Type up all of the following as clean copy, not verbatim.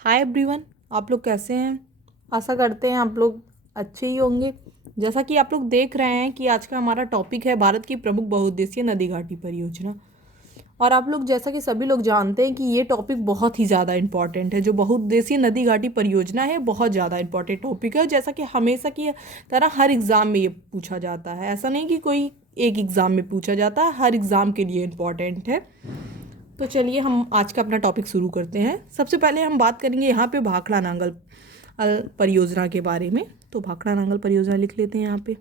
Hi everyone. आप लोग कैसे हैं? आशा करते हैं आप लोग अच्छे ही होंगे। जैसा कि आप लोग देख रहे हैं कि आज का हमारा टॉपिक है भारत की प्रमुख बहुउद्देशीय नदी घाटी परियोजना। और आप लोग जैसा कि सभी लोग जानते हैं कि ये टॉपिक बहुत ही ज़्यादा इम्पॉर्टेंट है। जो बहुउद्देशीय नदी घाटी परियोजना है बहुत ज़्यादा इम्पॉर्टेंट टॉपिक है। जैसा कि हमेशा की तरह हर एग्ज़ाम में ये पूछा जाता है। ऐसा नहीं कि कोई एक एग्ज़ाम में पूछा जाता है, हर एग्ज़ाम के लिए इम्पॉर्टेंट है। तो चलिए हम आज का अपना टॉपिक शुरू करते हैं। सबसे पहले हम बात करेंगे यहाँ पे भाखड़ा नांगल परियोजना के बारे में। तो भाखड़ा नांगल परियोजना लिख लेते हैं यहाँ पे।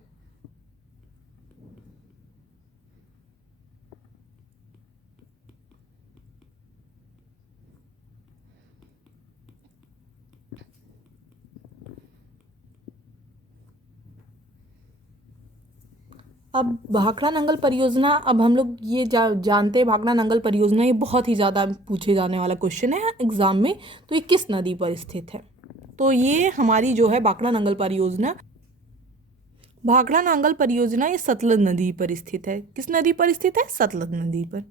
अब भाखड़ा नांगल परियोजना, अब हम लोग ये जानते हैं भाखड़ा नांगल परियोजना ये बहुत ही ज़्यादा पूछे जाने वाला क्वेश्चन है एग्ज़ाम में। तो ये किस नदी पर स्थित है? तो ये हमारी जो है भाखड़ा नांगल परियोजना, भाखड़ा नांगल परियोजना ये सतलज नदी पर स्थित है। किस नदी पर स्थित है? सतलज नदी पर।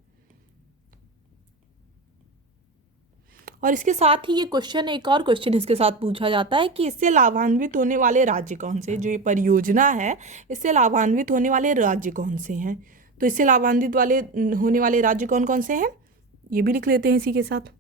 और इसके साथ ही ये क्वेश्चन, एक और क्वेश्चन इसके साथ पूछा जाता है कि इससे लाभान्वित होने वाले राज्य कौन से? जो ये परियोजना है इससे लाभान्वित होने वाले राज्य कौन से हैं? तो इससे लाभान्वित वाले होने वाले राज्य कौन कौन से हैं ये भी लिख लेते हैं इसी के साथ।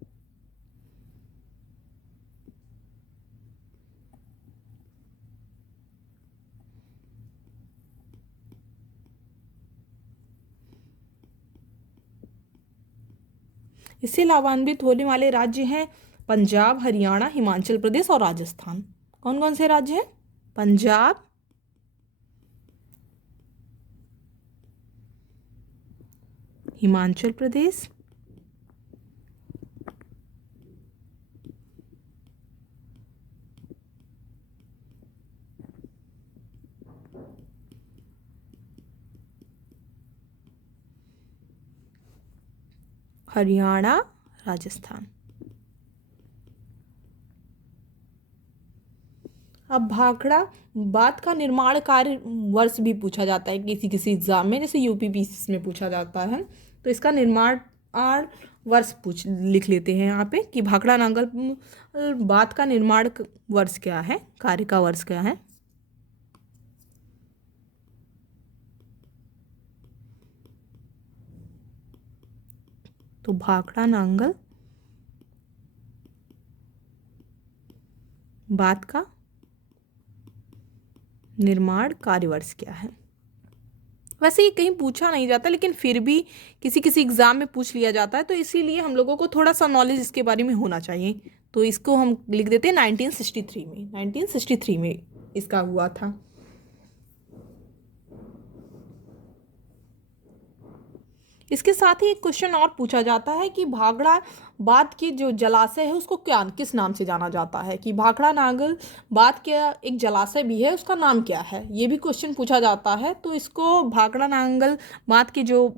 इससे लाभान्वित होने वाले राज्य हैं पंजाब, हरियाणा, हिमाचल प्रदेश और राजस्थान। कौन कौन से राज्य हैं? पंजाब, हिमाचल प्रदेश, हरियाणा, राजस्थान। अब भाखड़ा बांध का निर्माण कार्य वर्ष भी पूछा जाता है किसी किसी एग्जाम में, जैसे यूपीपीसीएस में पूछा जाता है। तो इसका निर्माण और वर्ष पूछ लिख लेते हैं यहाँ पे कि भाखड़ा नांगल बांध का निर्माण वर्ष क्या है, कार्य का वर्ष क्या है। तो भाखड़ा नांगल बांध का निर्माण कार्य वर्ष क्या है। वैसे ये कहीं पूछा नहीं जाता, लेकिन फिर भी किसी किसी एग्ज़ाम में पूछ लिया जाता है, तो इसीलिए हम लोगों को थोड़ा सा नॉलेज इसके बारे में होना चाहिए। तो इसको हम लिख देते हैं 1963 में। 1963 में इसका हुआ था। इसके साथ ही एक क्वेश्चन और पूछा जाता है कि भाखड़ा बांध की जो जलाशय है उसको क्या, किस नाम से जाना जाता है? कि भाखड़ा नांगल बांध के एक जलाशय भी है, उसका नाम क्या है? ये भी क्वेश्चन पूछा जाता है। तो इसको भाखड़ा नांगल बांध की जो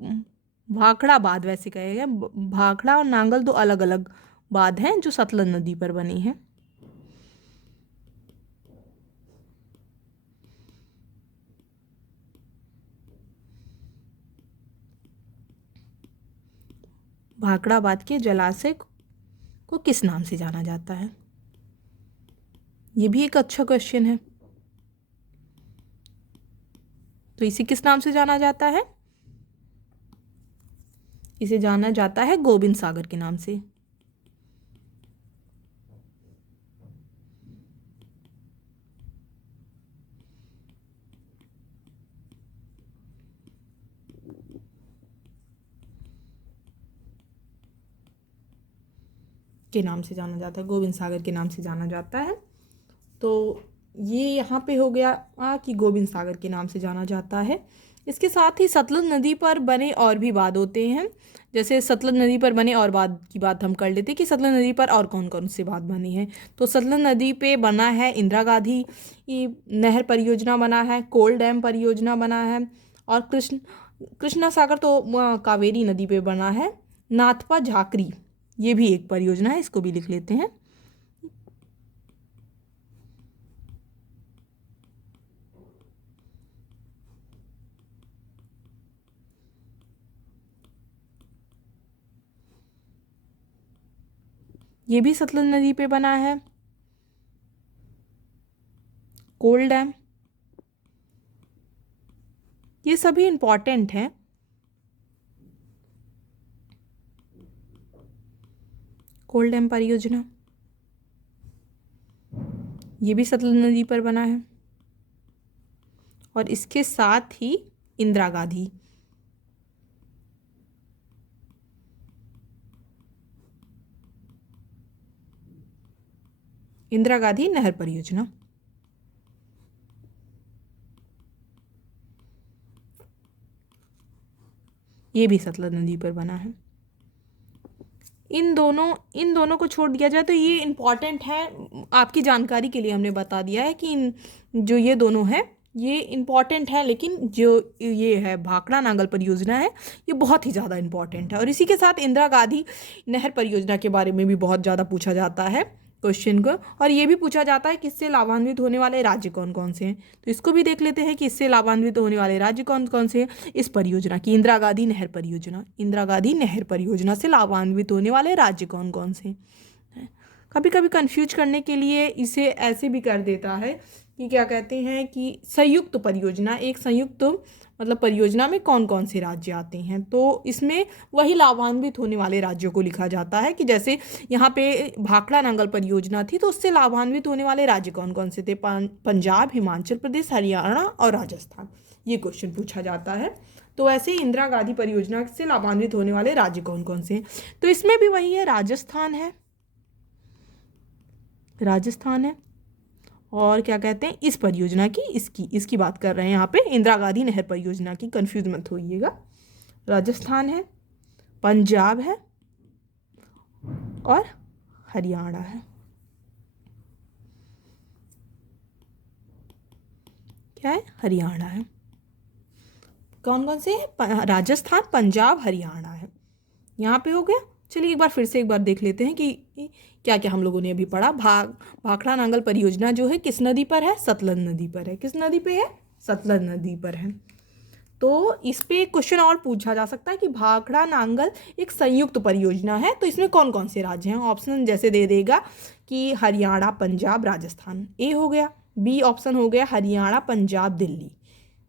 भाखड़ा बांध वैसे कहेगा, भाखड़ा और नांगल दो अलग अलग बांध हैं जो सतलज नदी पर बनी हैं। भाखड़ा बांध के जलाशय को किस नाम से जाना जाता है? ये भी एक अच्छा क्वेश्चन है। तो इसे किस नाम से जाना जाता है? इसे जाना जाता है गोविंद सागर के नाम से। के नाम से जाना जाता है, गोविंद सागर के नाम से जाना जाता है। तो ये यहाँ पे हो गया कि गोविंद सागर के नाम से जाना जाता है। इसके साथ ही सतलज नदी पर बने और भी बांध होते हैं। जैसे सतलज नदी पर बने और बांध की बात हम कर लेते हैं कि सतलज नदी पर और कौन कौन से बांध बने हैं। तो सतलज नदी पे बना है इंदिरा गांधी नहर परियोजना बना है, कोल डैम परियोजना बना है, और कृष्णा सागर तो कावेरी नदी पे बना है। नाथपा झाकरी ये भी एक परियोजना है, इसको भी लिख लेते हैं। ये भी सतलज नदी पे बना है। कोल डैम, ये सभी इंपॉर्टेंट हैं। कोल डैम परियोजना ये भी सतलज नदी पर बना है। और इसके साथ ही इंदिरा गांधी, इंदिरा गांधी नहर परियोजना, ये भी सतलज नदी पर बना है। इन दोनों को छोड़ दिया जाए तो ये इम्पॉर्टेंट है, आपकी जानकारी के लिए हमने बता दिया है कि जो ये दोनों हैं ये इम्पॉर्टेंट है, लेकिन जो ये है भाखड़ा नांगल परियोजना है ये बहुत ही ज़्यादा इम्पॉर्टेंट है। और इसी के साथ इंदिरा गांधी नहर परियोजना के बारे में भी बहुत ज़्यादा पूछा जाता है क्वेश्चन को। और ये भी पूछा जाता है कि इससे लाभान्वित होने वाले राज्य कौन कौन से हैं, तो इसको भी देख लेते हैं कि इससे लाभान्वित होने वाले राज्य कौन कौन से हैं। इस परियोजना की इंदिरा गांधी नहर परियोजना, इंदिरा गांधी नहर परियोजना से लाभान्वित होने वाले राज्य कौन कौन से हैं। कभी कभी कंफ्यूज करने के लिए इसे ऐसे भी कर देता है कि क्या कहते हैं कि संयुक्त परियोजना, एक संयुक्त मतलब परियोजना में कौन कौन से राज्य आते हैं, तो इसमें वही लाभान्वित होने वाले राज्यों को लिखा जाता है कि जैसे यहाँ पे भाखड़ा नांगल परियोजना थी तो उससे लाभान्वित होने वाले राज्य कौन कौन से थे, पंजाब, हिमाचल प्रदेश, हरियाणा और राजस्थान, ये क्वेश्चन पूछा जाता है। तो ऐसे इंदिरा गांधी परियोजना से लाभान्वित होने वाले राज्य कौन कौन से हैं, तो इसमें भी वही है, राजस्थान है, राजस्थान है। और क्या कहते हैं इस परियोजना की, इसकी बात कर रहे हैं यहाँ पे, इंदिरा गांधी नहर परियोजना की, कंफ्यूज मत होइएगा। राजस्थान है, पंजाब है और हरियाणा है। क्या है, हरियाणा है। कौन कौन से हैं, राजस्थान, पंजाब, हरियाणा है। यहाँ पे हो गया। चलिए एक बार देख लेते हैं कि क्या क्या हम लोगों ने अभी पढ़ा। भाखड़ा नांगल परियोजना जो है किस नदी पर है, सतलज नदी पर है। किस नदी पे है, सतलज नदी पर है। तो इस पे क्वेश्चन और पूछा जा सकता है कि भाखड़ा नांगल एक संयुक्त परियोजना है तो इसमें कौन कौन से राज्य हैं। ऑप्शन जैसे दे देगा कि हरियाणा, पंजाब, राजस्थान, ए हो गया। बी ऑप्शन हो गया हरियाणा, पंजाब, दिल्ली।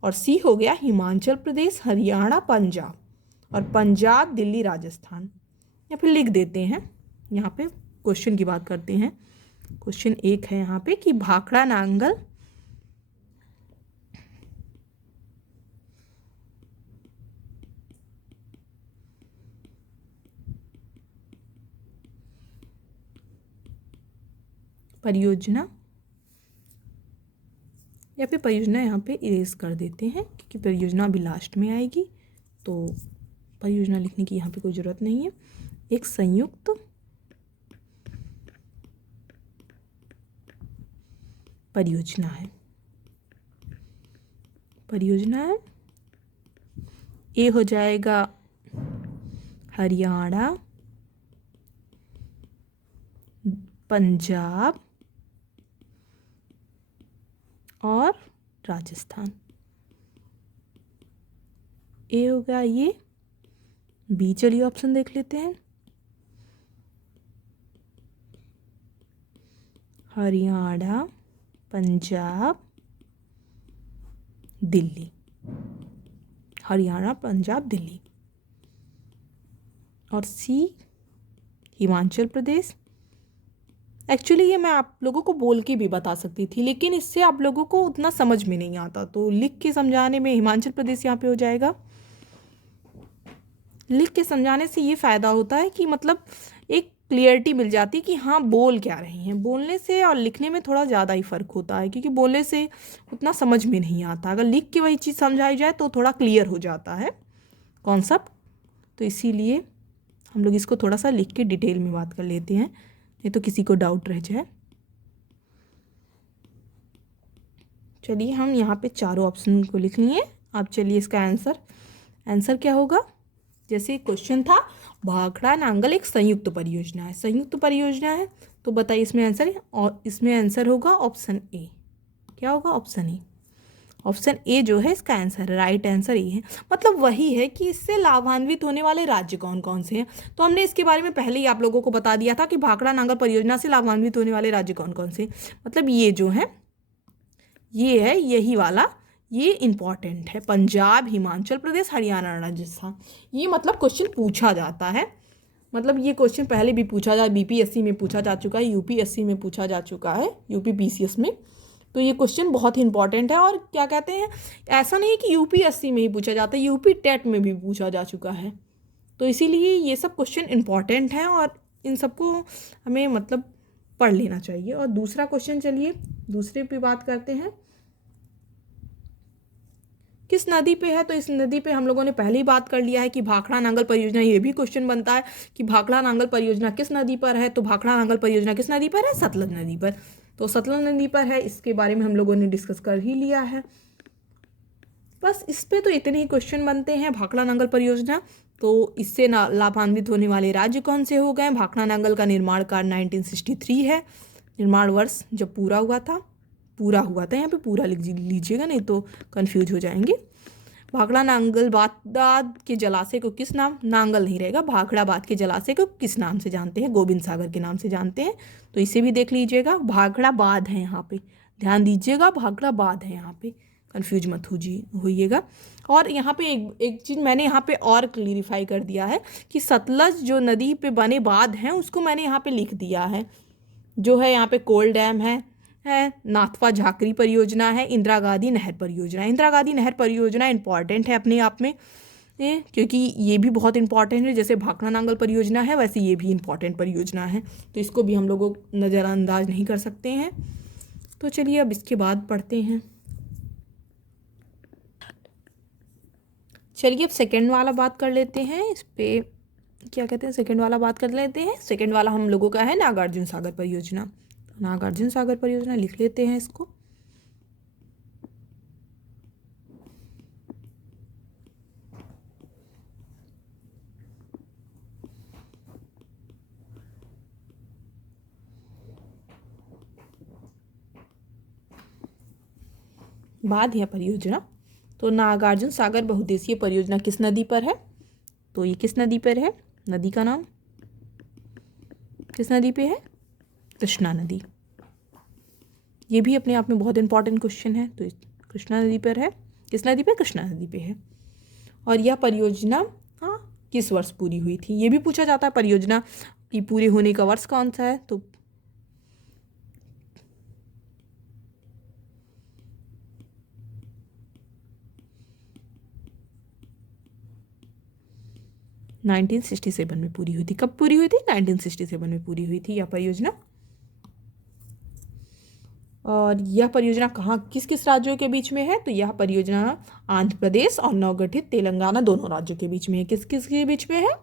और सी हो गया हिमाचल प्रदेश, हरियाणा, पंजाब, और पंजाब, दिल्ली, राजस्थान। या फिर लिख देते हैं, यहाँ पे क्वेश्चन की बात करते हैं। क्वेश्चन एक है यहाँ पे कि भाखड़ा नांगल परियोजना, या फिर परियोजना यहाँ पे इरेज कर देते हैं क्योंकि परियोजना अभी लास्ट में आएगी, तो परियोजना लिखने की यहाँ पे कोई ज़रूरत नहीं है। एक संयुक्त परियोजना है, परियोजना है। ए हो जाएगा हरियाणा, पंजाब और राजस्थान। ए हो गया ये। बी चलिए ऑप्शन देख लेते हैं, हरियाणा, पंजाब, दिल्ली, हरियाणा, पंजाब, दिल्ली। और सी हिमाचल प्रदेश। एक्चुअली ये मैं आप लोगों को बोल के भी बता सकती थी, लेकिन इससे आप लोगों को उतना समझ में नहीं आता, तो लिख के समझाने में हिमाचल प्रदेश यहाँ पे हो जाएगा। लिख के समझाने से ये फ़ायदा होता है कि मतलब एक क्लियरिटी मिल जाती है कि हाँ बोल क्या रहे हैं। बोलने से और लिखने में थोड़ा ज़्यादा ही फ़र्क होता है, क्योंकि बोलने से उतना समझ में नहीं आता, अगर लिख के वही चीज़ समझाई जाए तो थोड़ा क्लियर हो जाता है कॉन्सेप्ट। तो इसीलिए हम लोग इसको थोड़ा सा लिख के डिटेल में बात कर लेते हैं, नहीं तो किसी को डाउट रह जाए। चलिए हम यहाँ पे चारों ऑप्शन को लिख लिए। अब चलिए इसका आंसर क्या होगा। जैसे क्वेश्चन था भाखड़ा नांगल एक संयुक्त परियोजना है, संयुक्त परियोजना है, तो बताइए इसमें आंसर है, और इसमें आंसर होगा ऑप्शन ए। क्या होगा, ऑप्शन ए। ऑप्शन ए जो है इसका आंसर है, राइट आंसर ये है। मतलब वही है कि इससे लाभान्वित होने वाले राज्य कौन कौन से हैं। तो हमने इसके बारे में पहले ही आप लोगों को बता दिया था कि भाखड़ा नांगल परियोजना से लाभान्वित होने वाले राज्य कौन कौन से। मतलब ये जो है ये है यही वाला, ये इंपॉर्टेंट है, पंजाब, हिमाचल प्रदेश, हरियाणा, राजस्थान। ये मतलब क्वेश्चन पूछा जाता है, मतलब ये क्वेश्चन पहले भी पूछा जा, बीपीएससी में पूछा जा चुका है, यूपीएससी में पूछा जा चुका है, यूपीपीसीएस में। तो ये क्वेश्चन बहुत ही इंपॉर्टेंट है। और क्या कहते हैं, ऐसा नहीं है कि यूपीएससी में ही पूछा जाता है, यूपी टेट में भी पूछा जा चुका है। तो इसीलिए ये सब क्वेश्चन इंपॉर्टेंट हैं और इन सबको हमें मतलब पढ़ लेना चाहिए। और दूसरा क्वेश्चन, चलिए दूसरे पे बात करते हैं, किस नदी पे है। तो इस नदी पे हम लोगों ने पहले ही बात कर लिया है कि भाखड़ा नांगल परियोजना। ये भी क्वेश्चन बनता है कि भाखड़ा नांगल परियोजना किस नदी पर है। तो भाखड़ा नांगल परियोजना किस नदी पर है, सतलज नदी पर। तो सतलज नदी पर है, इसके बारे में हम लोगों ने डिस्कस कर ही लिया है। बस इस पे तो इतने ही क्वेश्चन बनते हैं भाखड़ा नांगल परियोजना। तो इससे लाभान्वित होने वाले राज्य कौन से हो गए। भाखड़ा नांगल का निर्माण कार्य 1963 है, निर्माण वर्ष जब पूरा हुआ था, यहाँ पे पूरा लिख लीजिएगा नहीं तो कंफ्यूज हो जाएंगे। भाखड़ा नांगल बाद के जलाशय को किस नाम, नांगल नहीं रहेगा, भाखड़ा बाद के जलाशय को किस नाम से जानते हैं, गोविंद सागर के नाम से जानते हैं। तो इसे भी देख लीजिएगा, भाखड़ा बाद है यहाँ पे, ध्यान दीजिएगा, भाखड़ा बाद है यहाँ पे, कंफ्यूज मत होइएगा। और यहाँ पे एक चीज़ मैंने यहाँ पे और क्लियरिफाई कर दिया है कि सतलज जो नदी पे बने बांध हैं उसको मैंने यहाँ पे लिख दिया है। जो है यहाँ पे कोल डैम है नाथपा झाकरी परियोजना है, इंदिरा गांधी नहर परियोजना। इंदिरा गांधी नहर परियोजना इंपॉर्टेंट है अपने आप में, क्योंकि ये भी बहुत इंपॉर्टेंट है। जैसे भाखड़ा नांगल परियोजना है वैसे ये भी इंपॉर्टेंट परियोजना है, तो इसको भी हम लोग नज़रअंदाज नहीं कर सकते हैं। तो चलिए अब इसके बाद पढ़ते हैं। चलिए अब सेकंड वाला बात कर लेते हैं। इस पे क्या कहते हैं, सेकंड वाला बात कर लेते हैं। सेकंड वाला हम लोगों का है नागार्जुन सागर परियोजना। नागार्जुन सागर परियोजना लिख लेते हैं इसको। बांध या परियोजना। तो नागार्जुन सागर बहुउद्देशीय परियोजना किस नदी पर है। तो ये किस नदी पर है, नदी का नाम किस नदी पे है, कृष्णा नदी। ये भी अपने आप में बहुत इंपॉर्टेंट क्वेश्चन है। तो कृष्णा नदी पर है, किस नदी पे, कृष्णा नदी पे है। और यह परियोजना किस वर्ष पूरी हुई थी, ये भी पूछा जाता है, परियोजना की पूरे होने का वर्ष कौन सा है। तो 1967 में पूरी हुई थी। कब पूरी हुई थी, 1967 में पूरी हुई थी यह परियोजना। और यह परियोजना कहाँ किस किस राज्यों के बीच में है। तो यह परियोजना आंध्र प्रदेश और नवगठित तेलंगाना दोनों राज्यों के बीच में है। किस किस के बीच में है,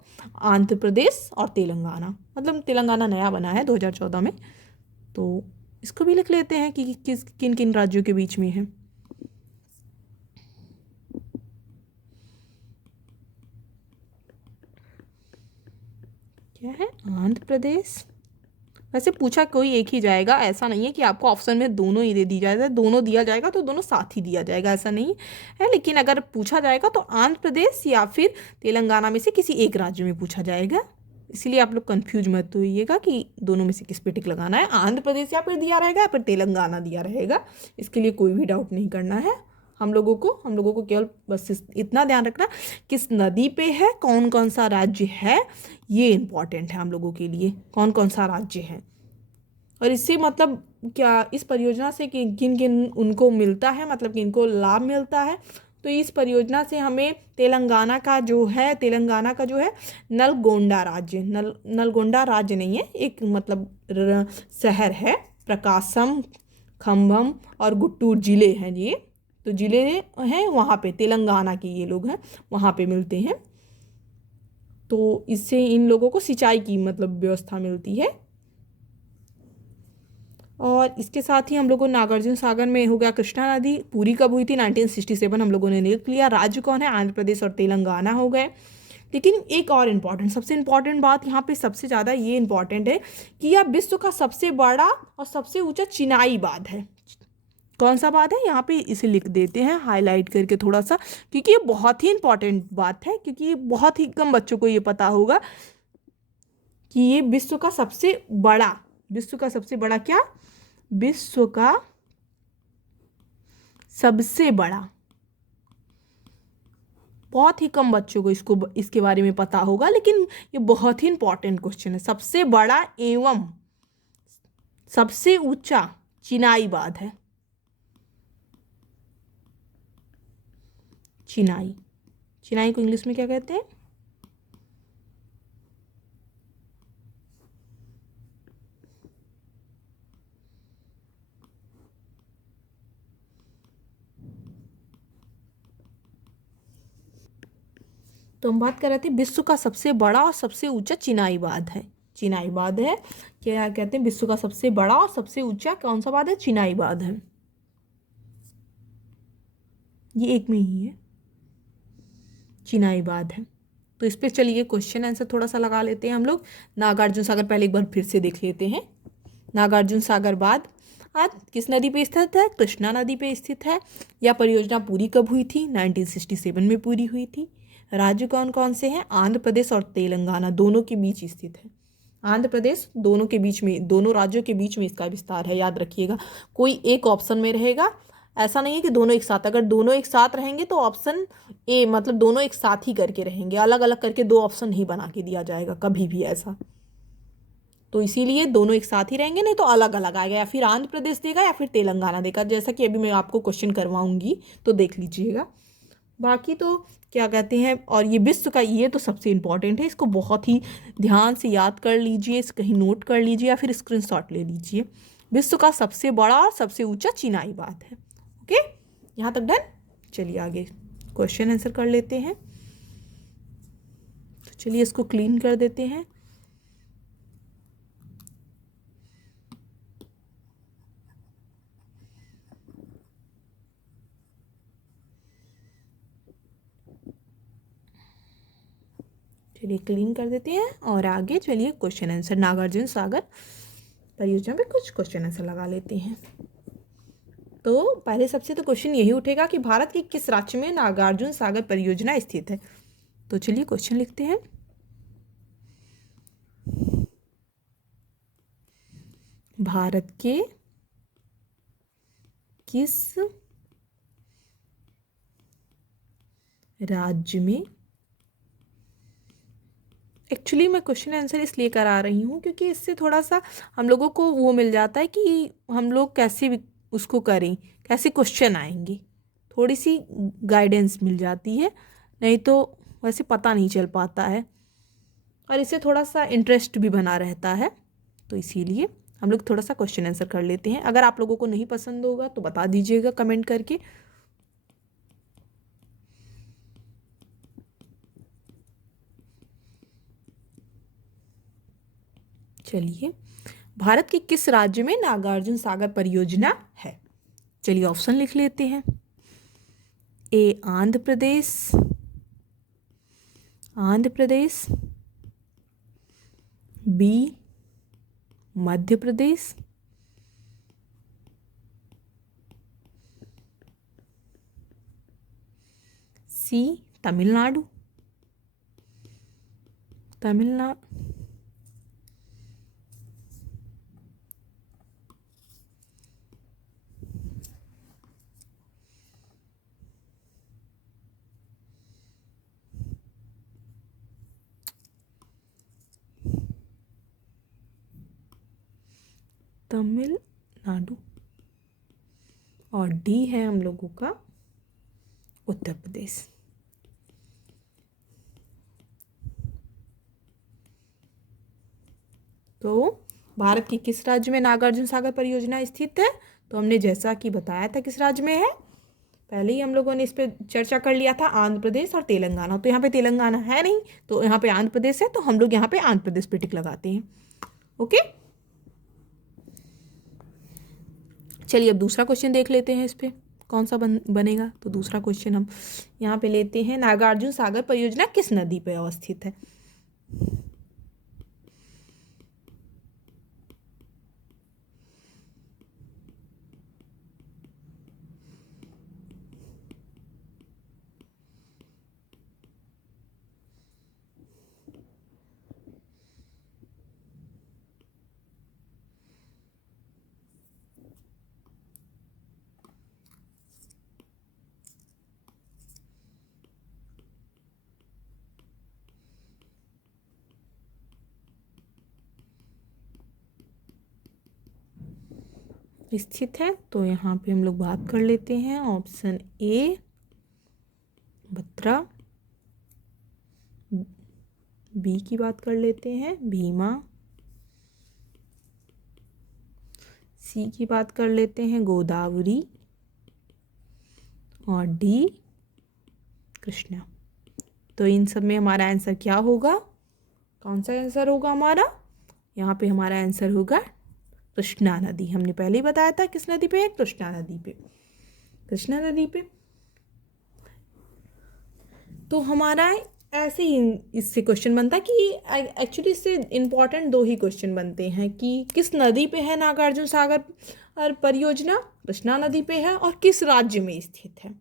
आंध्र प्रदेश और तेलंगाना। मतलब तेलंगाना नया बना है 2014 में। तो इसको भी लिख लेते हैं कि किस किन किन राज्यों के बीच में है। क्या है, आंध्र प्रदेश। वैसे पूछा कोई एक ही जाएगा, ऐसा नहीं है कि आपको ऑप्शन में दोनों ही दे दी जाएगा। दोनों दिया जाएगा तो दोनों साथ ही दिया जाएगा, ऐसा नहीं है। लेकिन अगर पूछा जाएगा तो आंध्र प्रदेश या फिर तेलंगाना में से किसी एक राज्य में पूछा जाएगा। इसीलिए आप लोग कंफ्यूज मत होइएगा कि दोनों में से किस पे टिक लगाना है, आंध्र प्रदेश या फिर दिया रहेगा या फिर तेलंगाना दिया रहेगा। इसके लिए कोई भी डाउट नहीं करना है हम लोगों को केवल बस इतना ध्यान रखना किस नदी पे है, कौन कौन सा राज्य है, ये इम्पॉर्टेंट है हम लोगों के लिए, कौन कौन सा राज्य है। और इससे मतलब क्या, इस परियोजना से किन किन उनको मिलता है, मतलब कि इनको लाभ मिलता है। तो इस परियोजना से हमें तेलंगाना का जो है नलगोंडा राज्य, नलगोंडा राज्य नहीं है, एक मतलब शहर है, प्रकाशम, खम्भम और गुट्टूर जिले हैं ये। तो जिले हैं वहाँ पे, तेलंगाना के ये लोग हैं, वहाँ पे मिलते हैं। तो इससे इन लोगों को सिंचाई की मतलब व्यवस्था मिलती है। और इसके साथ ही हम लोगों नागार्जुन सागर में हो गया, कृष्णा नदी पूरी कब हुई थी, 1967 हम लोगों ने लिख लिया। राज्य कौन है, आंध्र प्रदेश और तेलंगाना हो गए। लेकिन एक और इम्पॉर्टेंट, सबसे इम्पॉर्टेंट बात यहाँ पे सबसे ज़्यादा ये इम्पॉर्टेंट है कि यह विश्व का सबसे बड़ा और सबसे ऊंचा चिनाई बांध है। कौन सा बात है, यहाँ पे इसे लिख देते हैं हाईलाइट करके थोड़ा सा, क्योंकि ये बहुत ही इंपॉर्टेंट बात है, क्योंकि ये बहुत ही कम बच्चों को ये पता होगा कि ये विश्व का सबसे बड़ा क्या, विश्व का सबसे बड़ा, बहुत ही कम बच्चों को इसके बारे में पता होगा, लेकिन ये बहुत ही इंपॉर्टेंट क्वेश्चन है। सबसे बड़ा एवं सबसे ऊंचा चिनाई बांध है। चिनाई को इंग्लिश में क्या कहते हैं? तो हम बात कर रहे थे विश्व का सबसे बड़ा और सबसे ऊंचा चिनाई बांध है। चिनाई बांध है, क्या कहते हैं, विश्व का सबसे बड़ा और सबसे ऊंचा कौन सा बांध है? चिनाई बांध है। ये एक में ही है, चिनाई बांध है। तो इस पे चलिए क्वेश्चन आंसर थोड़ा सा लगा लेते हैं हम लोग। नागार्जुन सागर पहले एक बार फिर से देख लेते हैं। नागार्जुन सागर बांध आज किस नदी पे स्थित है? कृष्णा नदी पे स्थित है। यह परियोजना पूरी कब हुई थी? 1967 में पूरी हुई थी। राज्य कौन कौन से हैं? आंध्र प्रदेश और तेलंगाना दोनों के बीच स्थित है। आंध्र प्रदेश दोनों के बीच में, दोनों राज्यों के बीच में इसका विस्तार है, याद रखिएगा। कोई एक ऑप्शन में रहेगा, ऐसा नहीं है कि दोनों एक साथ। अगर दोनों एक साथ रहेंगे तो ऑप्शन ए, मतलब दोनों एक साथ ही करके रहेंगे, अलग अलग करके दो ऑप्शन नहीं बना के दिया जाएगा कभी भी ऐसा। तो इसीलिए दोनों एक साथ ही रहेंगे, नहीं तो अलग अलग आएगा, या फिर आंध्र प्रदेश देगा या फिर तेलंगाना देगा, जैसा कि अभी मैं आपको क्वेश्चन करवाऊंगी तो देख लीजिएगा। बाकी तो क्या कहते हैं, और ये विश्व का, ये तो सबसे इम्पोर्टेंट है, इसको बहुत ही ध्यान से याद कर लीजिए, इस कहीं नोट कर लीजिए या फिर स्क्रीनशॉट ले लीजिए। विश्व का सबसे बड़ा और सबसे ऊंचा चिनाई बांध है। ओके, यहाँ तक डन। चलिए आगे क्वेश्चन आंसर कर लेते हैं। तो चलिए इसको क्लीन कर देते हैं। चलिए क्लीन कर देते हैं और आगे चलिए क्वेश्चन आंसर नागार्जुन सागर परियोजना पे कुछ क्वेश्चन आंसर लगा लेते हैं। तो पहले सबसे तो क्वेश्चन यही उठेगा कि भारत के किस राज्य में नागार्जुन सागर परियोजना स्थित है? तो चलिए क्वेश्चन लिखते हैं। भारत के किस राज्य में, एक्चुअली मैं क्वेश्चन आंसर इसलिए करा रही हूँ क्योंकि इससे थोड़ा सा हम लोगों को वो मिल जाता है कि हम लोग कैसे उसको करें, कैसे क्वेश्चन आएंगे, थोड़ी सी गाइडेंस मिल जाती है, नहीं तो वैसे पता नहीं चल पाता है, और इससे थोड़ा सा इंटरेस्ट भी बना रहता है। तो इसीलिए हम लोग थोड़ा सा क्वेश्चन आंसर कर लेते हैं। अगर आप लोगों को नहीं पसंद होगा तो बता दीजिएगा कमेंट करके। चलिए, भारत के किस राज्य में नागार्जुन सागर परियोजना है? चलिए ऑप्शन लिख लेते हैं। ए आंध्र प्रदेश, बी मध्य प्रदेश, सी तमिलनाडु, तमिलनाडु, और डी है हम लोगों का उत्तर प्रदेश। तो भारत के किस राज्य में नागार्जुन सागर परियोजना स्थित है? तो हमने जैसा कि बताया था किस राज्य में है, पहले ही हम लोगों ने इस पर चर्चा कर लिया था, आंध्र प्रदेश और तेलंगाना। तो यहाँ पे तेलंगाना है नहीं, तो यहाँ पे आंध्र प्रदेश है, तो हम लोग यहाँ पे आंध्र प्रदेश पे टिक लगाते हैं। ओके, चलिए अब दूसरा क्वेश्चन देख लेते हैं, इस पे कौन सा बनेगा। तो दूसरा क्वेश्चन हम यहाँ पे लेते हैं, नागार्जुन सागर परियोजना किस नदी पे अवस्थित है? स्थित है? तो यहाँ पे हम लोग बात कर लेते हैं ऑप्शन ए भद्रा, बी की बात कर लेते हैं भीमा, सी की बात कर लेते हैं गोदावरी और डी कृष्णा। तो इन सब में हमारा आंसर क्या होगा? कौन सा आंसर होगा हमारा? यहाँ पे हमारा आंसर होगा कृष्णा नदी। हमने पहले ही बताया था किस नदी पे है? कृष्णा नदी पे, कृष्णा नदी पे। तो हमारा ऐसे ही इससे क्वेश्चन बनता है कि एक्चुअली इससे इम्पॉर्टेंट दो ही क्वेश्चन बनते हैं कि किस नदी पे है नागार्जुन सागर परियोजना? कृष्णा नदी पे है। और किस राज्य में स्थित है?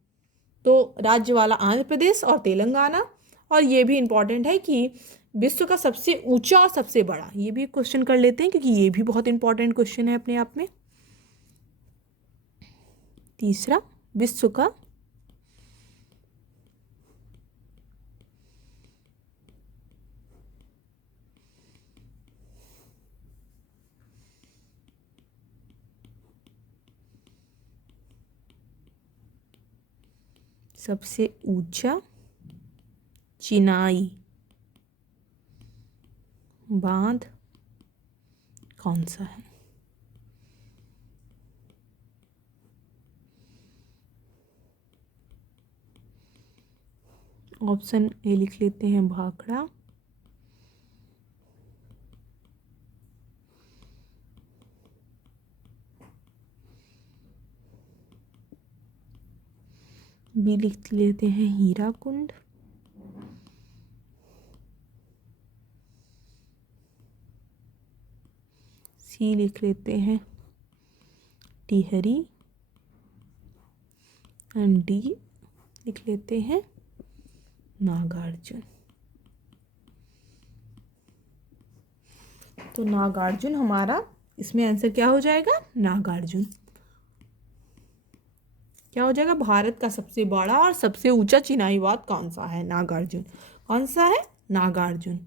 तो राज्य वाला आंध्र प्रदेश और तेलंगाना। और ये भी इम्पॉर्टेंट है कि विश्व का सबसे ऊंचा और सबसे बड़ा, ये भी क्वेश्चन कर लेते हैं क्योंकि ये भी बहुत इंपॉर्टेंट क्वेश्चन है अपने आप में। तीसरा, विश्व का सबसे ऊंचा चिनाई बांध कौन सा है? ऑप्शन ए लिख लेते हैं भाखड़ा, बी लिख लेते हैं हीराकुंड, सी लिख लेते हैं टिहरी एंड डी लिख लेते हैं नागार्जुन। तो नागार्जुन हमारा इसमें आंसर क्या हो जाएगा? नागार्जुन क्या हो जाएगा? भारत का सबसे बड़ा और सबसे ऊंचा चिनाई बांध कौन सा है? नागार्जुन। कौन सा है? नागार्जुन।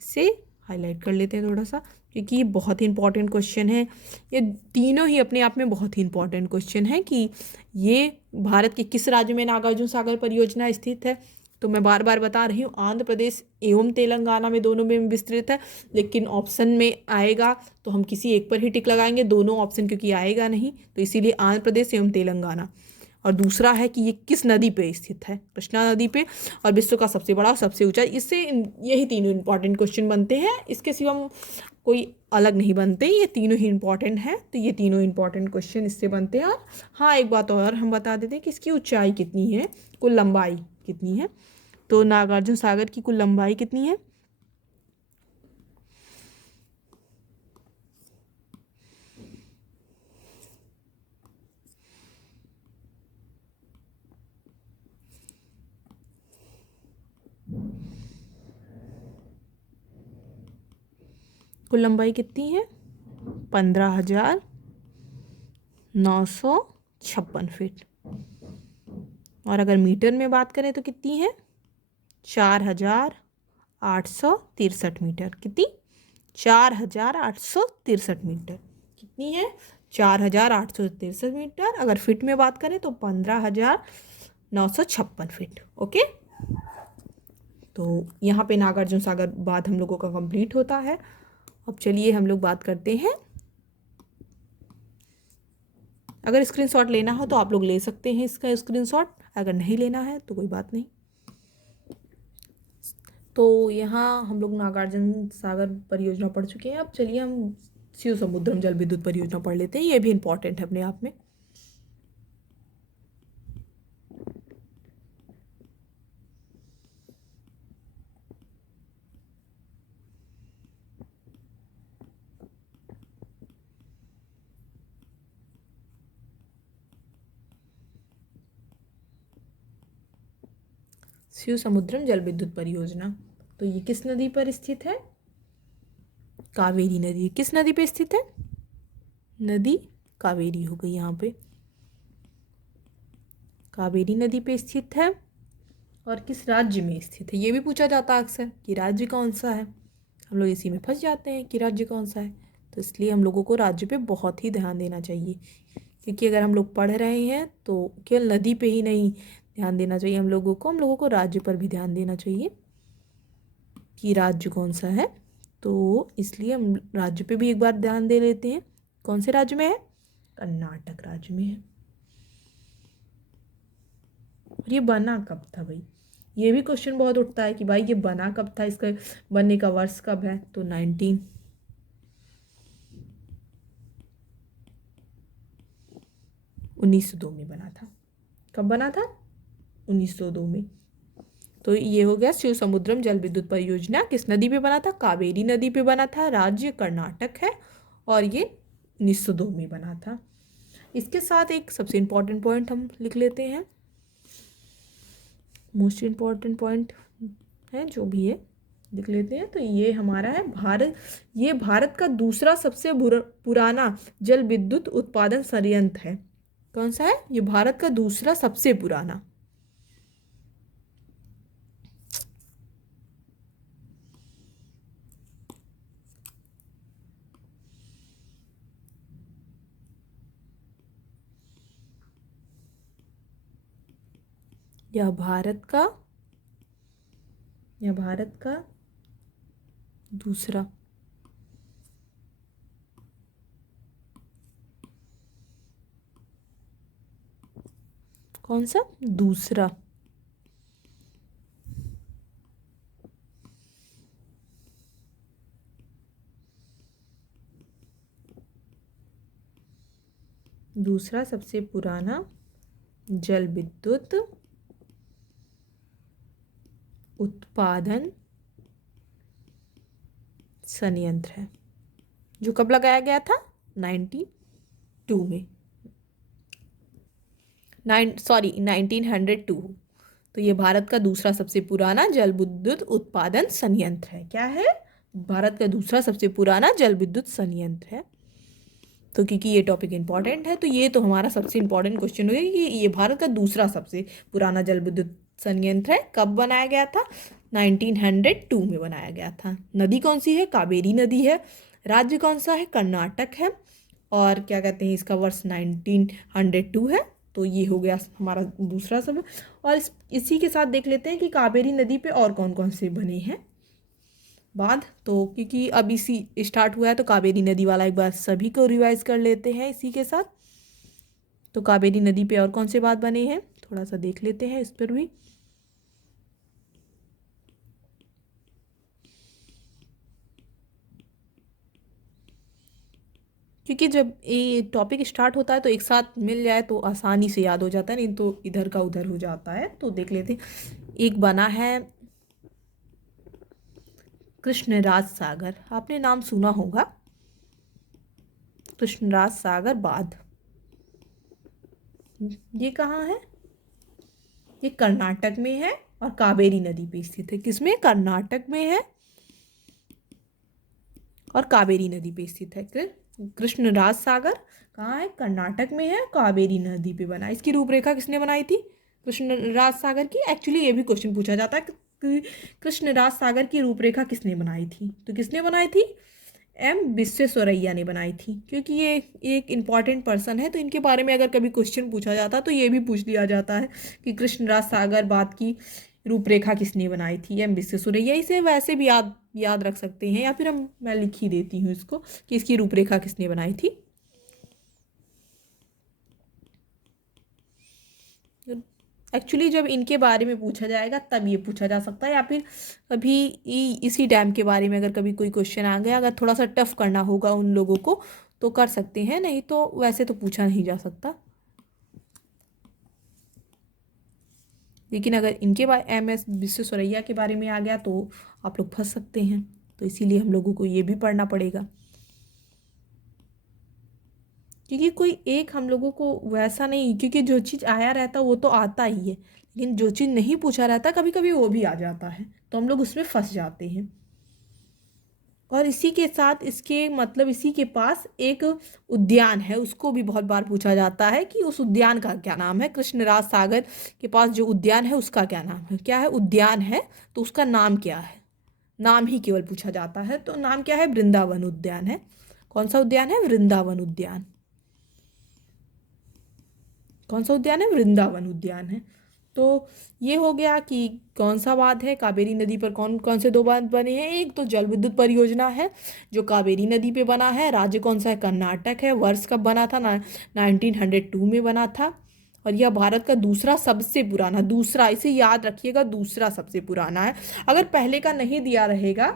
इसे हाईलाइट कर लेते हैं थोड़ा सा क्योंकि ये बहुत ही इंपॉर्टेंट क्वेश्चन है। ये तीनों ही अपने आप में बहुत ही इंपॉर्टेंट क्वेश्चन है कि ये भारत के किस राज्य में नागार्जुन सागर परियोजना स्थित है। तो मैं बार बार बता रही हूँ आंध्र प्रदेश एवं तेलंगाना में, दोनों में विस्तृत है। लेकिन ऑप्शन में आएगा तो हम किसी एक पर ही टिक लगाएंगे, दोनों ऑप्शन क्योंकि आएगा नहीं, तो इसीलिए आंध्र प्रदेश एवं तेलंगाना। और दूसरा है कि ये किस नदी पे स्थित है? कृष्णा नदी पे। और विश्व का सबसे बड़ा और सबसे ऊंचा, इससे यही तीनों इंपॉर्टेंट क्वेश्चन बनते हैं, इसके सिवा कोई अलग नहीं बनते, ये तीनों ही इंपॉर्टेंट हैं। तो ये तीनों इंपॉर्टेंट क्वेश्चन इससे बनते हैं। और हाँ, एक बात और हम बता देते हैं कि इसकी ऊंचाई कितनी है, कुल लंबाई कितनी है। तो नागार्जुन सागर की कुल लंबाई कितनी है? कुल लंबाई कितनी है? 15,956 फीट। और अगर मीटर में बात करें तो कितनी है? 4,863 मीटर। कितनी? 4,863 मीटर। कितनी है? 4,863 मीटर। अगर फिट में बात करें तो 15,956 फीट। ओके, तो यहाँ पे नागार्जुन सागर बात हम लोगों का कंप्लीट होता है। अब चलिए हम लोग बात करते हैं, अगर स्क्रीनशॉट लेना हो तो आप लोग ले सकते हैं इसका स्क्रीनशॉट, अगर नहीं लेना है तो कोई बात नहीं। तो यहाँ हम लोग नागार्जुन सागर परियोजना पढ़ चुके हैं। अब चलिए हम शिव समुद्रम जल विद्युत परियोजना पढ़ लेते हैं, ये भी इम्पॉर्टेंट है अपने आप में। शिव समुद्रम जल विद्युत परियोजना, तो ये किस नदी पर स्थित है? कावेरी नदी। किस नदी पे स्थित है? नदी कावेरी हो गई यहाँ पे, कावेरी नदी पे स्थित है। और किस राज्य में स्थित है? ये भी पूछा जाता है अक्सर कि राज्य कौन सा है। हम लोग इसी में फंस जाते हैं कि राज्य कौन सा है। तो इसलिए हम लोगों को राज्य पे बहुत ही ध्यान देना चाहिए, क्योंकि अगर हम लोग पढ़ रहे हैं तो केवल नदी पे ही नहीं ध्यान देना चाहिए हम लोगों को राज्य पर भी ध्यान देना चाहिए कि राज्य कौन सा है। तो इसलिए हम राज्य पे भी एक बार ध्यान दे लेते हैं। कौन से राज्य में है? कर्नाटक राज्य में है। और ये बना कब था भाई? ये भी क्वेश्चन बहुत उठता है कि भाई ये बना कब था, इसका बनने का वर्ष कब है? तो 1902 में बना था। कब बना था? 1902 में। तो ये हो गया शिव समुद्रम जल विद्युत परियोजना। किस नदी पे बना था? कावेरी नदी पे बना था। राज्य कर्नाटक है और ये 1902 में बना था। इसके साथ एक सबसे इम्पॉर्टेंट पॉइंट हम लिख लेते हैं, मोस्ट इम्पॉर्टेंट पॉइंट है जो भी है लिख लेते हैं। तो ये हमारा है ये भारत का दूसरा सबसे पुराना जल विद्युत उत्पादन संयंत्र है। कौन सा है? ये भारत का दूसरा सबसे पुराना। यह भारत का दूसरा कौन सा? दूसरा सबसे पुराना जल विद्युत उत्पादन संयंत्र है, जो कब लगाया गया था? 1902 में। 1902। तो ये भारत का दूसरा सबसे पुराना जल विद्युत उत्पादन संयंत्र है। क्या है? भारत का दूसरा सबसे पुराना जल विद्युत संयंत्र है। तो क्योंकि ये टॉपिक इंपॉर्टेंट है तो ये तो हमारा सबसे इंपॉर्टेंट क्वेश्चन हो गया कि ये भारत का दूसरा सबसे पुराना जल विद्युत संयंत्र है। कब बनाया गया था? 1902 में बनाया गया था। नदी कौन सी है? कावेरी नदी है। राज्य कौन सा है? कर्नाटक है। और क्या कहते हैं, इसका वर्ष 1902 है। तो ये हो गया हमारा दूसरा सब। और इसी के साथ देख लेते हैं कि कावेरी नदी पे और कौन कौन से बने हैं बांध। तो क्योंकि अब इसी स्टार्ट हुआ है तो कावेरी नदी वाला एक बार सभी को रिवाइज कर लेते हैं इसी के साथ। तो कावेरी नदी पे और कौन से बांध बने हैं थोड़ा सा देख लेते हैं इस पर भी। क्योंकि जब ये टॉपिक स्टार्ट होता है तो एक साथ मिल जाए तो आसानी से याद हो जाता है, नहीं तो इधर का उधर हो जाता है। तो देख लेते हैं। एक बना है कृष्णराज सागर, आपने नाम सुना होगा, कृष्णराज सागर बांध। ये कहाँ है? ये कर्नाटक में है और कावेरी नदी पे स्थित है। किसमें? कर्नाटक में है और कावेरी नदी पे स्थित है। कृष्णराज सागर कहाँ है? कर्नाटक में है, कावेरी नदी पे बना। इसकी रूपरेखा किसने बनाई थी? कृष्णराज सागर की। एक्चुअली ये भी क्वेश्चन पूछा जाता है कि कृष्णराज सागर की रूपरेखा किसने बनाई थी? तो किसने बनाई थी? एम विश्वेश्वरैया ने बनाई थी। क्योंकि ये एक इम्पॉर्टेंट पर्सन है तो इनके बारे में अगर कभी क्वेश्चन पूछा जाता तो ये भी पूछ लिया जाता है कि कृष्णराज सागर बांध की रूपरेखा किसने बनाई थी? एम विश्वेश्वरैया। इसे वैसे भी याद रख सकते हैं, या फिर मैं लिख ही देती हूँ इसको कि इसकी रूपरेखा किसने बनाई थी। एक्चुअली जब इनके बारे में पूछा जाएगा तब ये पूछा जा सकता है, या फिर कभी इसी डैम के बारे में अगर कभी कोई क्वेश्चन आ गया, अगर थोड़ा सा टफ करना होगा उन लोगों को तो कर सकते हैं, नहीं तो वैसे तो पूछा नहीं जा सकता। लेकिन अगर इनके बारे एम एस विश्वेश्वरैया के बारे में आ गया तो आप लोग फंस सकते हैं, तो इसीलिए हम लोगों को ये भी पढ़ना पड़ेगा। क्योंकि कोई एक हम लोगों को वैसा नहीं, क्योंकि जो चीज़ आया रहता वो तो आता ही है, लेकिन जो चीज़ नहीं पूछा रहता कभी कभी वो भी आ जाता है तो हम लोग उसमें फंस जाते हैं। और इसी के साथ इसके मतलब इसी के पास एक उद्यान है, उसको भी बहुत बार पूछा जाता है कि उस उद्यान का क्या नाम है। कृष्णराज सागर के पास जो उद्यान है उसका क्या नाम है? क्या है? उद्यान है, तो उसका नाम क्या है? नाम ही केवल पूछा जाता है। तो नाम क्या है? वृंदावन उद्यान है। कौन सा उद्यान है? वृंदावन उद्यान। कौन सा उद्यान है? वृंदावन उद्यान है। तो ये हो गया कि कौन सा बांध है, कावेरी नदी पर कौन कौन से दो बांध बने हैं। एक तो जल विद्युत परियोजना है जो कावेरी नदी पे बना है। राज्य कौन सा है? कर्नाटक है। वर्ष कब बना था? 1902 में बना था। और यह भारत का दूसरा सबसे पुराना, दूसरा, इसे याद रखिएगा, दूसरा सबसे पुराना है। अगर पहले का नहीं दिया रहेगा,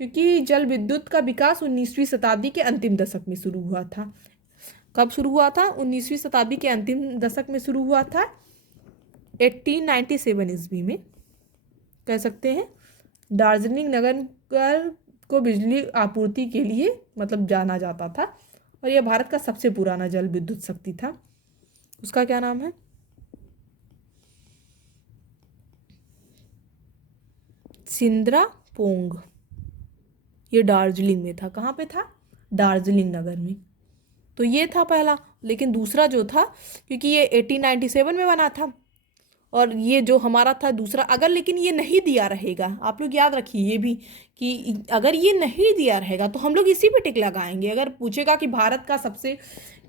क्योंकि जल विद्युत का विकास 19वीं शताब्दी के अंतिम दशक में शुरू हुआ था। कब शुरू हुआ था? 19वीं शताब्दी के अंतिम दशक में शुरू हुआ था, 1897 ईस्वी में कह सकते हैं। दार्जिलिंग नगर को बिजली आपूर्ति के लिए मतलब जाना जाता था, और यह भारत का सबसे पुराना जल विद्युत शक्ति था। उसका क्या नाम है? सिंद्रापोंग। ये दार्जिलिंग में था। कहाँ पे था? दार्जिलिंग नगर में। तो ये था पहला। लेकिन दूसरा जो था, क्योंकि ये 1897 में बना था, और ये जो हमारा था दूसरा, अगर लेकिन ये नहीं दिया रहेगा, आप लोग याद रखिए ये भी, कि अगर ये नहीं दिया रहेगा तो हम लोग इसी पे टिक लगाएंगे। अगर पूछेगा कि भारत का सबसे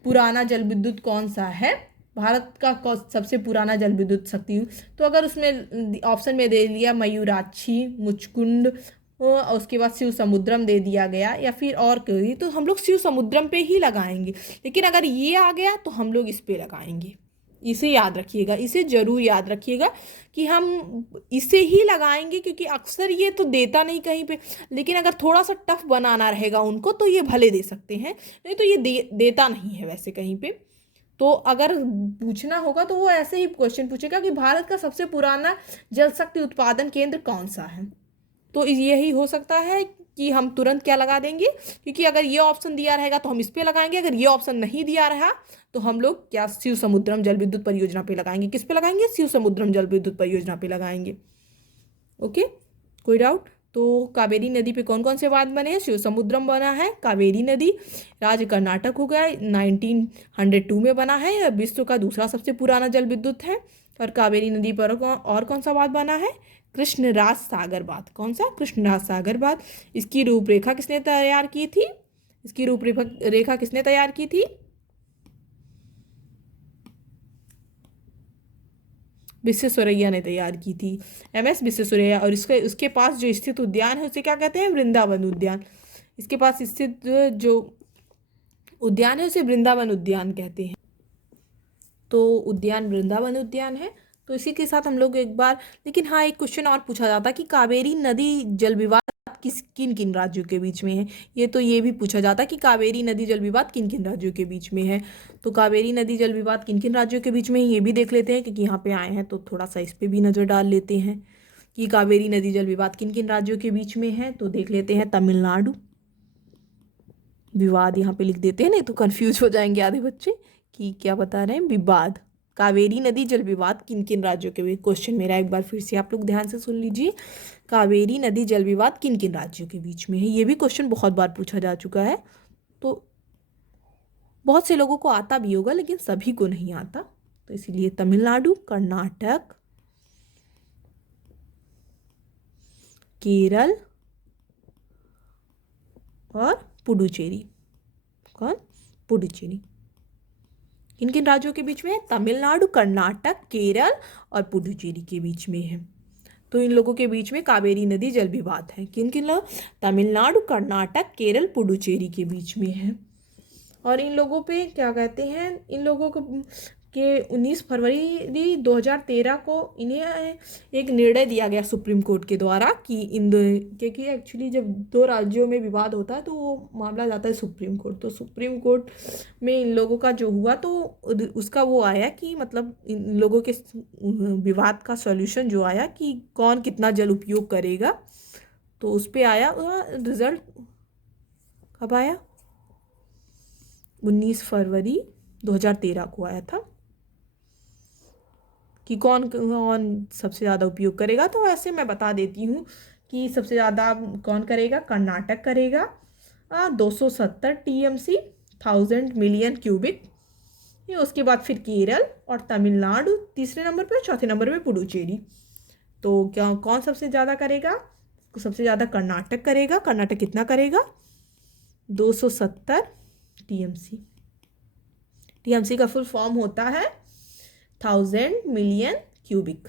पुराना जल विद्युत कौन सा है, भारत का सबसे पुराना जल विद्युत शक्ति, तो अगर उसमें ऑप्शन में दे दिया मयूराक्षी, मुचकुंड, और उसके बाद शिव समुद्रम दे दिया गया, या फिर और कोई, तो हम लोग शिव समुद्रम पे ही लगाएंगे। लेकिन अगर ये आ गया तो हम लोग इस पे लगाएंगे। इसे याद रखिएगा, इसे जरूर याद रखिएगा कि हम इसे ही लगाएंगे, क्योंकि अक्सर ये तो देता नहीं कहीं पे। लेकिन अगर थोड़ा सा टफ बनाना रहेगा उनको तो ये भले दे सकते हैं, नहीं तो ये देता नहीं है वैसे कहीं पे। तो अगर पूछना होगा तो वो ऐसे ही क्वेश्चन पूछेगा कि भारत का सबसे पुराना जल शक्ति उत्पादन केंद्र कौन सा है। तो यही हो सकता है कि हम तुरंत क्या लगा देंगे, क्योंकि अगर ये ऑप्शन दिया रहेगा तो हम इस पे लगाएंगे, अगर ये ऑप्शन नहीं दिया रहा तो हम लोग क्या शिव समुद्रम जल विद्युत परियोजना पे लगाएंगे। किस पे लगाएंगे? शिव समुद्रम जल विद्युत परियोजना पे लगाएंगे। ओके, कोई डाउट? तो कावेरी नदी पे कौन कौन से बांध बने हैं? शिव समुद्रम बना है, कावेरी नदी, राज्य कर्नाटक हो गया, 1902 में बना है, विश्व का दूसरा सबसे पुराना जल विद्युत है। और कावेरी नदी पर और कौन सा बांध बना है? कृष्णराज सागर बांध। कौन सा? कृष्णराज सागर बांध। इसकी रूपरेखा किसने तैयार की थी? इसकी रूपरेखा किसने तैयार की थी? विश्वेश्वरैया ने तैयार की थी, MS विश्वेश्वरैया। और उसके पास जो स्थित उद्यान है उसे क्या कहते हैं? वृंदावन उद्यान। इसके पास स्थित जो उद्यान है उसे वृंदावन उद्यान कहते हैं। तो उद्यान वृंदावन उद्यान है। तो इसी के साथ हम लोग एक बार, लेकिन हाँ, एक क्वेश्चन और पूछा जाता कि कावेरी नदी जल विवाद किन किन राज्यों के बीच में है। ये भी पूछा जाता कि कावेरी नदी जल विवाद किन किन राज्यों के बीच में है। तो कावेरी नदी जल विवाद किन किन राज्यों के बीच में है ये भी देख लेते हैं, क्योंकि यहाँ पे आए हैं तो थोड़ा सा इस पे भी नज़र डाल लेते हैं कि कावेरी नदी जल विवाद किन किन राज्यों के बीच में है। तो देख लेते हैं, तमिलनाडु विवाद यहाँ पे लिख देते हैं, नहीं तो कंफ्यूज हो जाएंगे आधे बच्चे कि क्या बता रहे हैं। विवाद, कावेरी नदी जल विवाद किन किन राज्यों के बीच। क्वेश्चन मेरा एक बार फिर से आप लोग ध्यान से सुन लीजिए, कावेरी नदी जल विवाद किन किन राज्यों के बीच में है। ये भी क्वेश्चन बहुत बार पूछा जा चुका है, तो बहुत से लोगों को आता भी होगा लेकिन सभी को नहीं आता। तो इसीलिए तमिलनाडु, कर्नाटक, केरल और पुडुचेरी। कौन? पुडुचेरी। किन किन राज्यों के बीच में है? तमिलनाडु, कर्नाटक, केरल और पुडुचेरी के बीच में है। तो इन लोगों के बीच में कावेरी नदी जल विवाद है। किन किन लोग? तमिलनाडु, कर्नाटक, केरल, पुडुचेरी के बीच में है। और इन लोगों पे क्या कहते हैं, इन लोगों को के 19 फरवरी 2013 को इन्हें एक निर्णय दिया गया सुप्रीम कोर्ट के द्वारा कि क्योंकि एक्चुअली जब दो राज्यों में विवाद होता है तो वो मामला जाता है सुप्रीम कोर्ट। तो सुप्रीम कोर्ट में इन लोगों का जो हुआ तो उसका वो आया कि मतलब इन लोगों के विवाद का सॉल्यूशन जो आया कि कौन कितना जल उपयोग करेगा, तो उस पर आया रिजल्ट। कब आया? 19 फरवरी 2013 को आया था कि कौन कौन सबसे ज़्यादा उपयोग करेगा। तो ऐसे मैं बता देती हूँ कि सबसे ज़्यादा कौन करेगा? कर्नाटक करेगा 270 TMC, 1000 मिलियन क्यूबिक। ये उसके बाद फिर केरल और तमिलनाडु तीसरे नंबर पे, चौथे नंबर पे पुडुचेरी। तो क्या कौन सबसे ज़्यादा करेगा? सबसे ज़्यादा कर्नाटक करेगा। कर्नाटक कितना करेगा? 270 टीएमसी। टीएमसी का फुल फॉर्म होता है 1000 मिलियन क्यूबिक।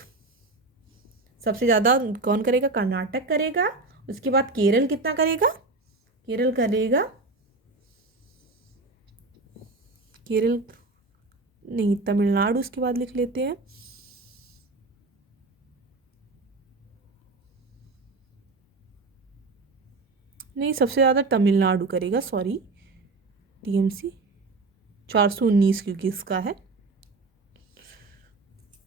सबसे ज़्यादा कौन करेगा? कर्नाटक करेगा। उसके बाद केरल कितना करेगा? केरल करेगा, केरल नहीं, तमिलनाडु उसके बाद लिख लेते हैं। नहीं, सबसे ज़्यादा तमिलनाडु करेगा, सॉरी, टीएमसी 419 क्योंकि इसका है।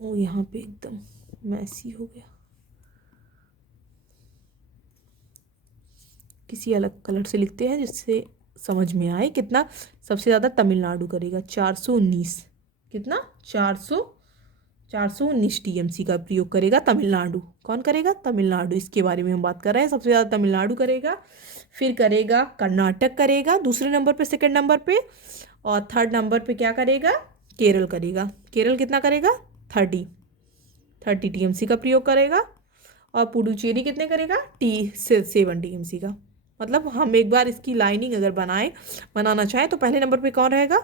ओ यहाँ पे एकदम मैसी हो गया, किसी अलग कलर से लिखते हैं जिससे समझ में आए। कितना? सबसे ज़्यादा तमिलनाडु करेगा 419। कितना? 419 टीएमसी का प्रयोग करेगा तमिलनाडु। कौन करेगा? तमिलनाडु। इसके बारे में हम बात कर रहे हैं। सबसे ज़्यादा तमिलनाडु करेगा, फिर करेगा कर्नाटक करेगा दूसरे नंबर पे, सेकंड नंबर पे, और थर्ड नंबर पे क्या करेगा? केरल करेगा। केरल कितना करेगा? 30 टीएमसी का प्रयोग करेगा। और पुडुचेरी कितने करेगा? 7 टीएमसी का। मतलब हम एक बार इसकी लाइनिंग अगर बनाना चाहें तो पहले नंबर पे कौन रहेगा?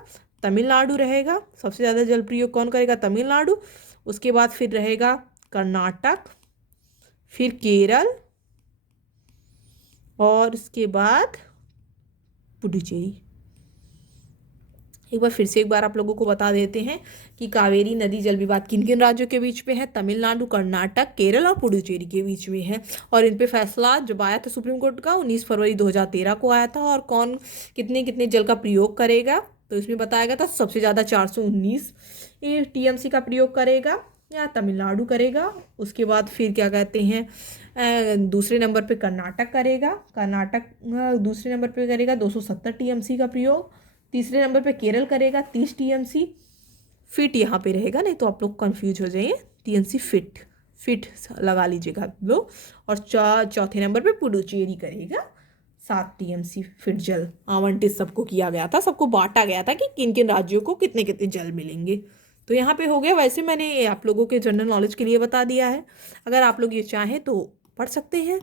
तमिलनाडु रहेगा। सबसे ज़्यादा जल प्रयोग कौन करेगा? तमिलनाडु। उसके बाद फिर रहेगा कर्नाटक, फिर केरल, और उसके बाद पुडुचेरी। एक बार आप लोगों को बता देते हैं कि कावेरी नदी जल विवाद किन किन राज्यों के बीच में है? तमिलनाडु, कर्नाटक, केरल और पुडुचेरी के बीच में है। और इन पे फैसला जब आया था सुप्रीम कोर्ट का 19 फरवरी 2013 को आया था। और कौन कितने कितने जल का प्रयोग करेगा तो इसमें बताया गया था सबसे ज़्यादा 419 टीएमसी का प्रयोग करेगा या तमिलनाडु करेगा। उसके बाद फिर क्या कहते हैं, दूसरे नंबर पे कर्नाटक करेगा। कर्नाटक दूसरे नंबर पे करेगा 270 टीएमसी का प्रयोग। तीसरे नंबर पे केरल करेगा 30 टीएमसी। फिट यहाँ पे रहेगा, नहीं तो आप लोग कंफ्यूज हो जाइए। टीएमसी फिट लगा लीजिएगा आप लोग। और चौथे नंबर पे पुडुचेरी करेगा 7 टीएमसी फिट जल आवंटित सबको किया गया था, सबको बांटा गया था कि किन किन राज्यों को कितने कितने जल मिलेंगे। तो यहाँ पे हो गया। वैसे मैंने आप लोगों के जनरल नॉलेज के लिए बता दिया है, अगर आप लोग ये चाहें तो पढ़ सकते हैं।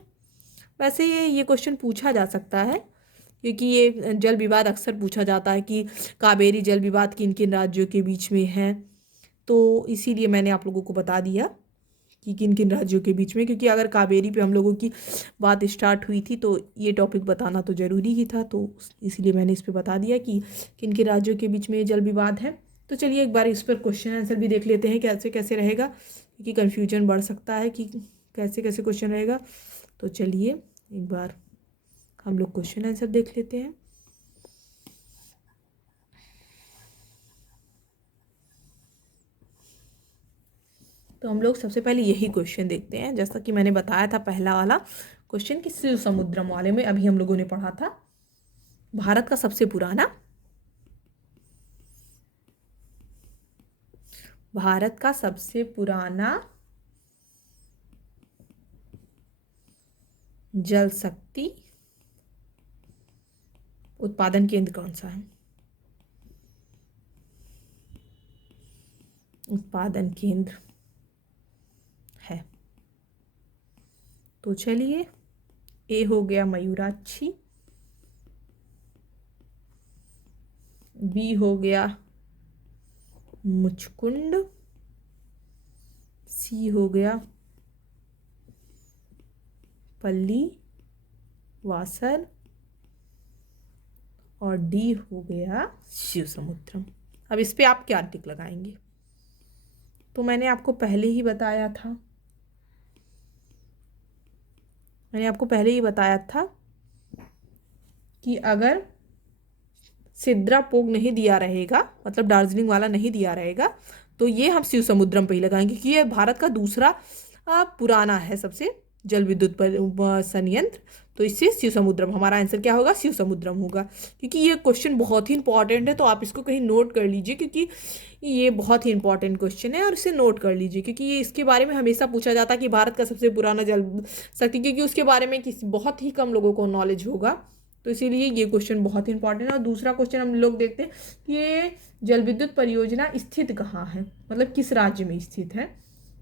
वैसे ये क्वेश्चन पूछा जा सकता है क्योंकि ये जल विवाद अक्सर पूछा जाता है कि कावेरी जल विवाद किन किन राज्यों के बीच में है। तो इसीलिए मैंने आप लोगों को बता दिया कि किन किन राज्यों के बीच में, क्योंकि अगर कावेरी पे हम लोगों की बात स्टार्ट हुई थी तो ये टॉपिक बताना तो ज़रूरी ही था। तो इसीलिए मैंने इस पर बता दिया कि किन किन राज्यों के बीच में ये जल विवाद है। तो चलिए एक बार इस पर क्वेश्चन आंसर भी देख लेते हैं कैसे कैसे रहेगा, क्योंकि कन्फ्यूजन बढ़ सकता है कि कैसे कैसे क्वेश्चन रहेगा। तो चलिए एक बार हम लोग क्वेश्चन आंसर देख लेते हैं। तो हम लोग सबसे पहले यही क्वेश्चन देखते हैं, जैसा कि मैंने बताया था पहला वाला क्वेश्चन कि शिव समुद्रम वाले में अभी हम लोगों ने पढ़ा था भारत का सबसे पुराना जल शक्ति उत्पादन केंद्र कौन सा है? उत्पादन केंद्र है। तो चलिए, ए हो गया मयूराक्षी, बी हो गया मुचकुंड, सी हो गया पल्ली वासर, और डी हो गया शिव समुद्रम। अब इस पे आप क्या टिक लगाएंगे? तो मैंने आपको पहले ही बताया था कि अगर सिद्रापोग नहीं दिया रहेगा, मतलब दार्जिलिंग वाला नहीं दिया रहेगा, तो ये हम शिव समुद्रम पे ही लगाएंगे क्योंकि ये भारत का दूसरा पुराना है सबसे जल विद्युत पर संयंत्र। तो इससे शिव समुद्रम हमारा आंसर क्या होगा? शिव समुद्रम होगा। क्योंकि ये क्वेश्चन बहुत ही इंपॉर्टेंट है, तो आप इसको कहीं नोट कर लीजिए क्योंकि ये बहुत ही इंपॉर्टेंट क्वेश्चन है, और इसे नोट कर लीजिए क्योंकि ये इसके बारे में हमेशा पूछा जाता है कि भारत का सबसे पुराना जल शक्ति, क्योंकि उसके बारे में बहुत ही कम लोगों को नॉलेज होगा। तो इसीलिए ये क्वेश्चन बहुत ही इंपॉर्टेंट है। और दूसरा क्वेश्चन हम लोग देखते हैं कि ये जल विद्युत परियोजना स्थित कहाँ है, मतलब किस राज्य में स्थित है।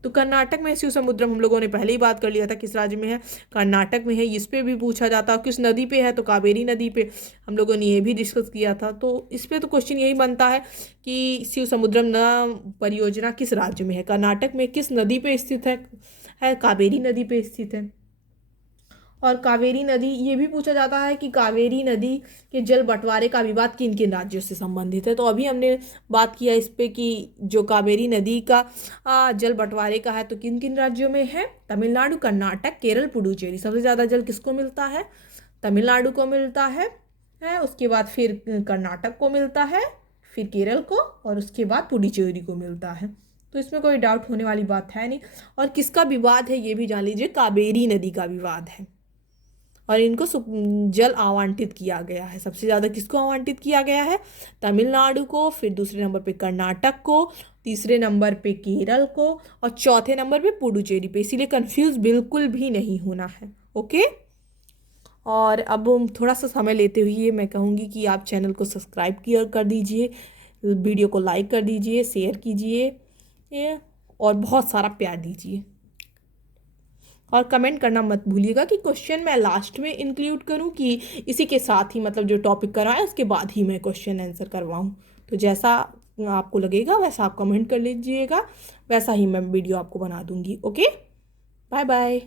तो कर्नाटक में शिव समुद्रम हम लोगों ने पहले ही बात कर लिया था किस राज्य में है, कर्नाटक में है। इस पे भी पूछा जाता है किस नदी पे है, तो कावेरी नदी पे हम लोगों ने ये भी डिस्कस किया था। तो इस पे तो क्वेश्चन यही बनता है कि शिव समुद्रम परियोजना किस राज्य में है, कर्नाटक में किस नदी पे स्थित है कावेरी नदी पे स्थित है। और कावेरी नदी ये भी पूछा जाता है कि कावेरी नदी के जल बंटवारे का विवाद किन किन राज्यों से संबंधित है। तो अभी हमने बात किया इस पे कि जो कावेरी नदी का जल बंटवारे का है तो किन किन राज्यों में है, तमिलनाडु, कर्नाटक, केरल, पुडुचेरी। सबसे ज़्यादा जल किसको मिलता है, तमिलनाडु को मिलता है उसके बाद फिर कर्नाटक को मिलता है, फिर केरल को, और उसके बाद पुडुचेरी को मिलता है। तो इसमें कोई डाउट होने वाली बात है नहीं। और किसका विवाद है ये भी जान लीजिए, कावेरी नदी का विवाद है। और इनको जल आवंटित किया गया है, सबसे ज़्यादा किसको आवंटित किया गया है, तमिलनाडु को, फिर दूसरे नंबर पे कर्नाटक को, तीसरे नंबर पे केरल को, और चौथे नंबर पे पुडुचेरी पे। इसीलिए कंफ्यूज बिल्कुल भी नहीं होना है। ओके। और अब थोड़ा सा समय लेते हुए मैं कहूँगी कि आप चैनल को सब्सक्राइब किया कर दीजिए, वीडियो को लाइक कर दीजिए, शेयर कीजिए और बहुत सारा प्यार दीजिए। और कमेंट करना मत भूलिएगा कि क्वेश्चन मैं लास्ट में इंक्लूड करूं कि इसी के साथ ही, मतलब जो टॉपिक कराएं उसके बाद ही मैं क्वेश्चन आंसर करवाऊं। तो जैसा आपको लगेगा वैसा आप कमेंट कर लीजिएगा, वैसा ही मैं वीडियो आपको बना दूंगी। Okay, bye bye.